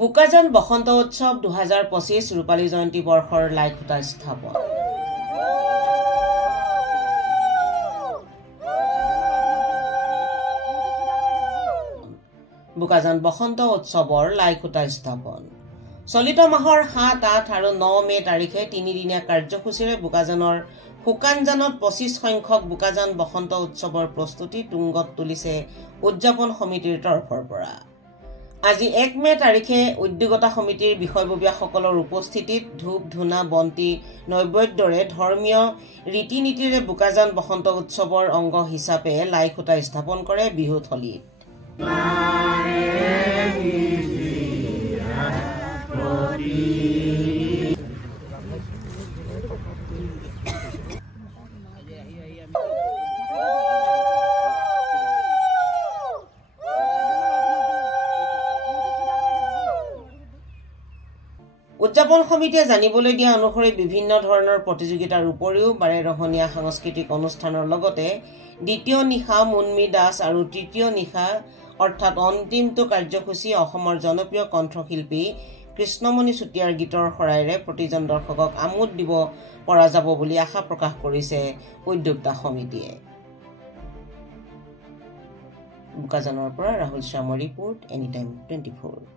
বোকাজান বসন্ত উৎসৱ 2025 ৰূপালী জয়ন্তী বৰ্ষৰ লাইখুটা স্থাপন। বোকাজান বসন্ত উৎসৱৰ লাইখুটা স্থাপন। চলিত মাহৰ 7, 8 আৰু 9 মে তাৰিখে 3দিনীয়া কাৰ্যসূচীৰে বোকাজানৰ শুকানজানত 25 সংখ্যক বোকাজান বসন্ত উৎসৱৰ প্ৰস্তুতি তুংগত তুলিছে উদযাপন সমিতিৰ তৰফৰ পৰা। আজি 1 মে তাৰিখে উদ্যোগতা সমিতিৰ বিষয়ববীয়াসকলৰ উপস্থিতিত ধূপ ধূনা বন্তি নৈবেদ্যৰে ধৰ্মীয় ৰীতি নীতিৰে বোকাজান বসন্ত উৎসৱৰ অংগ হিচাপে লাইখুটা স্থাপন কৰে বিহুথলীত। উদযাপন সমিতিয়ে জানিবলৈ দিয়া অনুসৰি বিভিন্ন ধৰণৰ প্ৰতিযোগিতাৰ উপৰিও বাৰেৰহণীয়া সাংস্কৃতিক অনুষ্ঠানৰ লগতে দ্বিতীয় নিশা মুন্মি দাস আৰু তৃতীয় নিশা অৰ্থাৎ অন্তিমটো কাৰ্যসূচী অসমৰ জনপ্ৰিয় কণ্ঠশিল্পী কৃষ্ণমণি চুতীয়াৰ গীতৰ শৰাইৰে প্ৰতিজন দৰ্শকক আমোদ দিব পৰা যাব বুলি আশা প্ৰকাশ কৰিছে উদ্যোক্তা সমিতিয়ে। বোকাজানৰ পৰা ৰাহুল শৰ্মাৰ ৰিপৰ্ট, এনিটাইম 24।